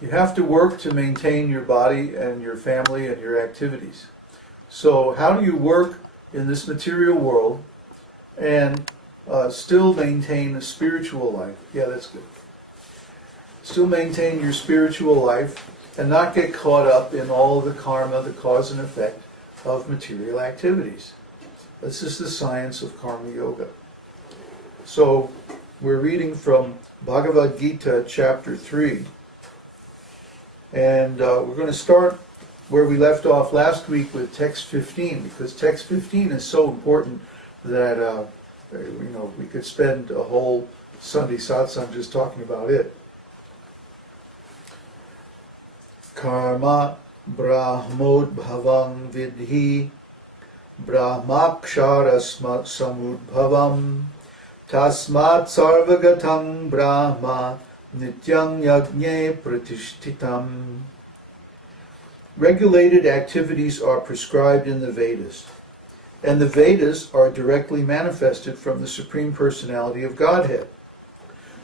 You have to work to maintain your body and your family and your activities. So how do you work in this material world and still maintain a spiritual life? Yeah, that's good. Still maintain your spiritual life and not get caught up in all of the karma, the cause and effect of material activities. This is the science of karma yoga. So we're reading from Bhagavad-gītā chapter 3. And we're going to start where we left off last week with text 15, because text 15 is so important that we could spend a whole Sunday satsang just talking about it. Karma brahmodbhavam vidhi brahmaksharasmat samudbhavam tasmat sarvagatam brahma nityang yagne pratishtitam. Regulated activities are prescribed in the Vedas, and the Vedas are directly manifested from the Supreme Personality of Godhead.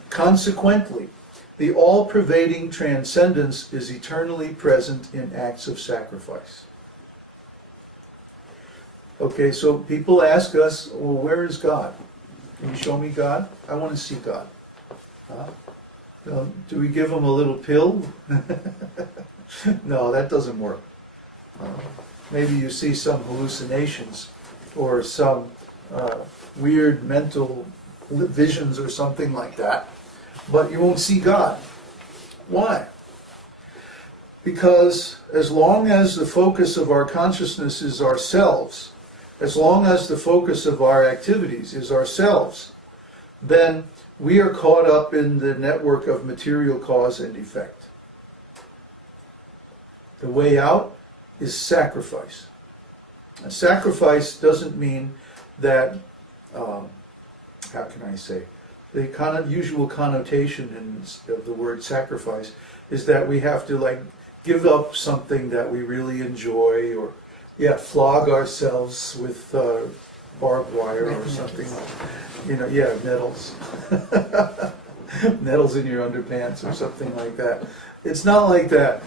Consequently, the all-pervading transcendence is eternally present in acts of sacrifice. Okay, so people ask us, well, where is God? Can you show me God? I want to see God. Do we give them a little pill? No, that doesn't work. Maybe you see some hallucinations or some weird mental visions or something like that, but you won't see God. Why? Because as long as the focus of our consciousness is ourselves, as long as the focus of our activities is ourselves, then we are caught up in the network of material cause and effect. The way out is sacrifice. And sacrifice doesn't mean that, how can I say, the usual connotation of the word sacrifice is that we have to give up something that we really enjoy, or flog ourselves with barbed wire or something. Nettles. Nettles in your underpants or something like that. It's not like that.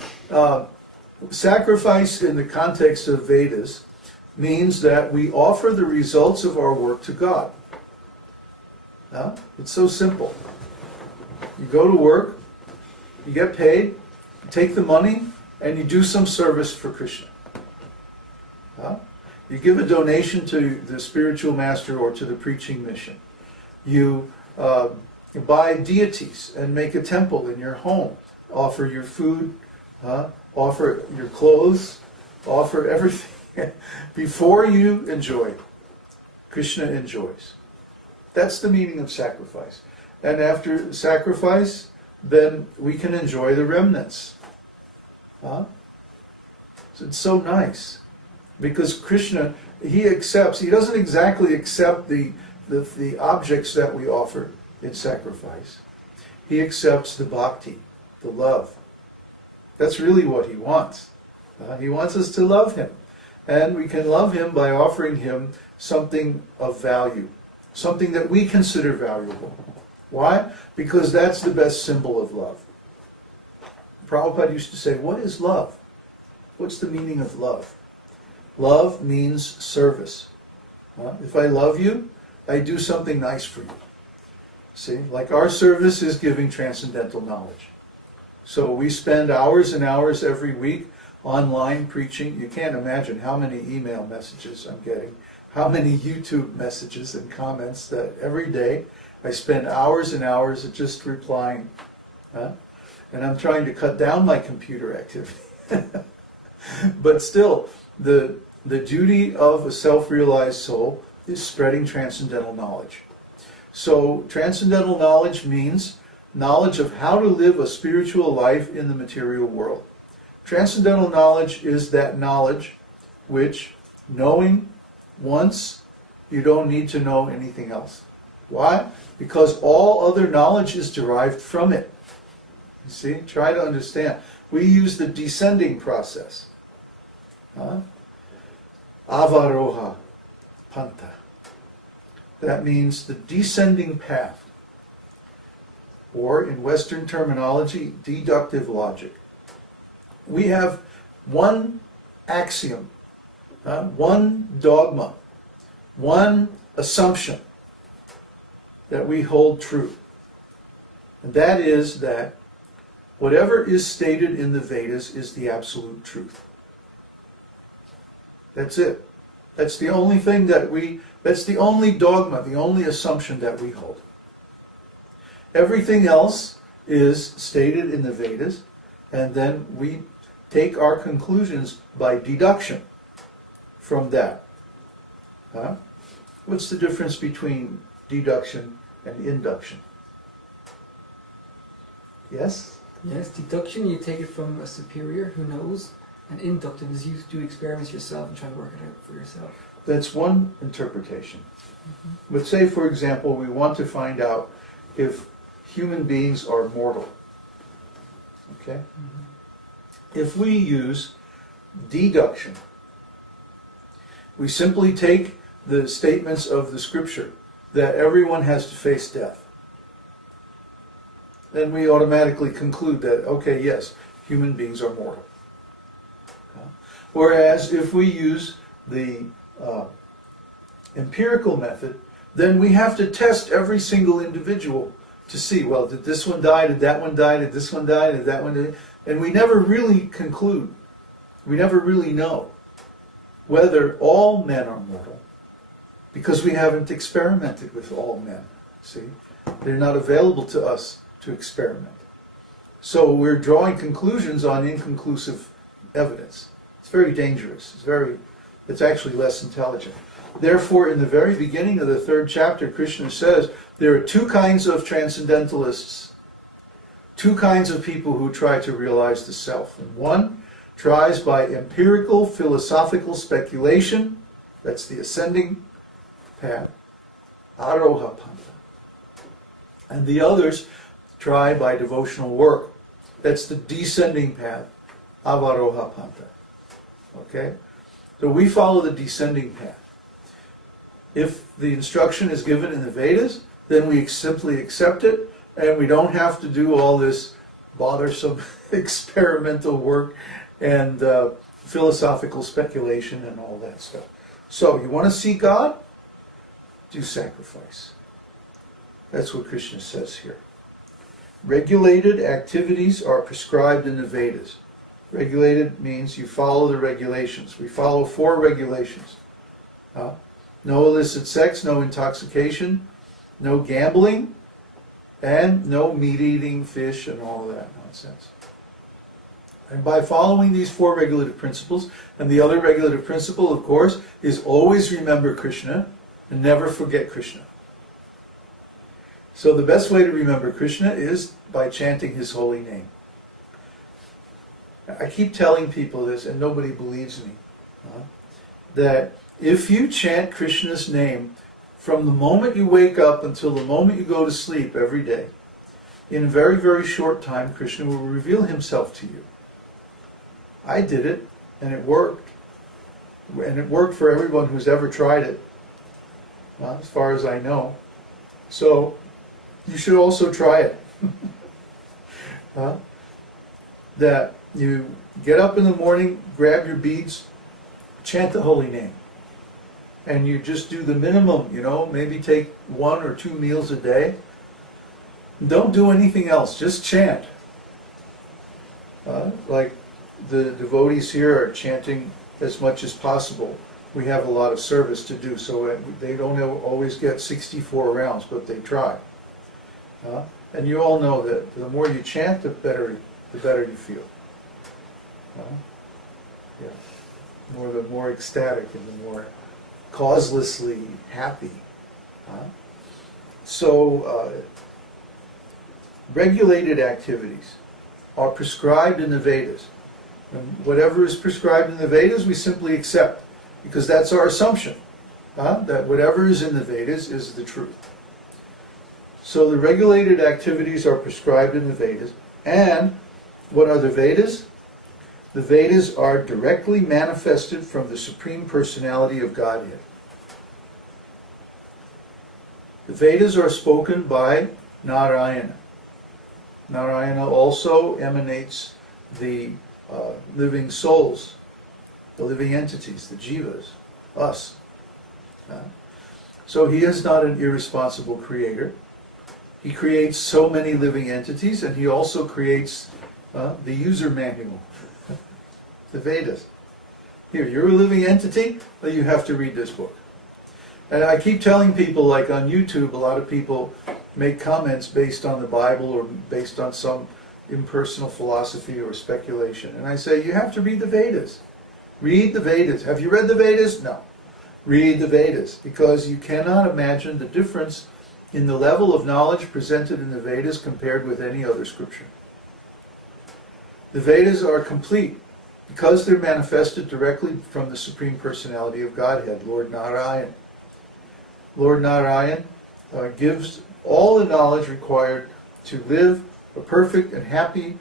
Sacrifice in the context of Vedas means that we offer the results of our work to God. It's so simple. You go to work, you get paid, you take the money, and you do some service for Krishna. You give a donation to the spiritual master or to the preaching mission. You buy deities and make a temple in your home. Offer your food, offer your clothes, offer everything. Before you enjoy, Krishna enjoys. That's the meaning of sacrifice. And after sacrifice, then we can enjoy the remnants. It's so nice. Because Krishna, he doesn't exactly accept the objects that we offer in sacrifice. He accepts the bhakti, the love. That's really what he wants. He wants us to love him. And we can love him by offering him something of value, something that we consider valuable. Why? Because that's the best symbol of love. Prabhupada used to say, what is love? What's the meaning of love? Love means service. If I love you, I do something nice for you. See, like our service is giving transcendental knowledge. So we spend hours and hours every week online preaching. You can't imagine how many email messages I'm getting, how many YouTube messages and comments that every day I spend hours and hours of just replying. And I'm trying to cut down my computer activity. But still, the duty of a self-realized soul is spreading transcendental knowledge. So transcendental knowledge means knowledge of how to live a spiritual life in the material world. Transcendental knowledge is that knowledge which, knowing once, you don't need to know anything else. Why? Because all other knowledge is derived from it. You see? Try to understand. We use the descending process. Avaroha Panta. That means the descending path. or in Western terminology, deductive logic. We have one axiom, one dogma, one assumption that we hold true. And that is that whatever is stated in the Vedas is the absolute truth. That's it. That's the only thing that's the only dogma, the only assumption that we hold. Everything else is stated in the Vedas, and then we take our conclusions by deduction from that. What's the difference between deduction and induction? Yes? Yes, deduction, you take it from a superior who knows, and inductive is you do experiments yourself and try to work it out for yourself. That's one interpretation. But say, for example, we want to find out if human beings are mortal. Okay? If we use deduction, we simply take the statements of the scripture that everyone has to face death. Then we automatically conclude that, okay, yes, human beings are mortal. Whereas if we use the empirical method, then we have to test every single individual to see, well, did this one die, did that one die, did this one die, did that one die? And we never really conclude, we never really know whether all men are mortal, because we haven't experimented with all men. See? They're not available to us to experiment. So we're drawing conclusions on inconclusive evidence. It's very dangerous. It's actually less intelligent. Therefore, in the very beginning of the 3rd chapter, Krishna says there are two kinds of transcendentalists, two kinds of people who try to realize the self. And one tries by empirical philosophical speculation, that's the ascending path, aroha panta. And the others try by devotional work, that's the descending path, avaroha panta. Okay? So we follow the descending path. If the instruction is given in the Vedas, then we simply accept it, and we don't have to do all this bothersome experimental work and philosophical speculation and all that stuff. So, you want to see God? Do sacrifice. That's what Krishna says here. Regulated activities are prescribed in the Vedas. Regulated means you follow the regulations. We follow 4 regulations. No illicit sex, no intoxication, no gambling, and no meat-eating, fish, and all of that nonsense. And by following these 4 regulative principles, and the other regulative principle, of course, is always remember Krishna and never forget Krishna. So the best way to remember Krishna is by chanting his holy name. I keep telling people this, and nobody believes me, that if you chant Krishna's name from the moment you wake up until the moment you go to sleep every day, in a very, very short time, Krishna will reveal himself to you. I did it, and it worked. And it worked for everyone who's ever tried it, as far as I know. So, you should also try it. That you get up in the morning, grab your beads, chant the holy name. And you just do the minimum, maybe take 1 or 2 meals a day. Don't do anything else, just chant. Like the devotees here are chanting as much as possible. We have a lot of service to do, so they don't always get 64 rounds, but they try. And you all know that the more you chant, the better you feel. The more ecstatic and the more causelessly happy. So, regulated activities are prescribed in the Vedas. And whatever is prescribed in the Vedas, we simply accept, because that's our assumption, that whatever is in the Vedas is the truth. So the regulated activities are prescribed in the Vedas. And what are the Vedas? The Vedas are directly manifested from the Supreme Personality of Godhead. The Vedas are spoken by Narayana. Narayana also emanates the living souls, the living entities, the jivas, us. So he is not an irresponsible creator. He creates so many living entities, and he also creates the user manual, the Vedas. Here, you're a living entity, but you have to read this book. And I keep telling people, like on YouTube, a lot of people make comments based on the Bible or based on some impersonal philosophy or speculation. And I say, you have to read the Vedas. Read the Vedas. Have you read the Vedas? No. Read the Vedas, because you cannot imagine the difference in the level of knowledge presented in the Vedas compared with any other scripture. The Vedas are complete because they're manifested directly from the Supreme Personality of Godhead, Lord Narayan. Lord Narayan gives all the knowledge required to live a perfect and happy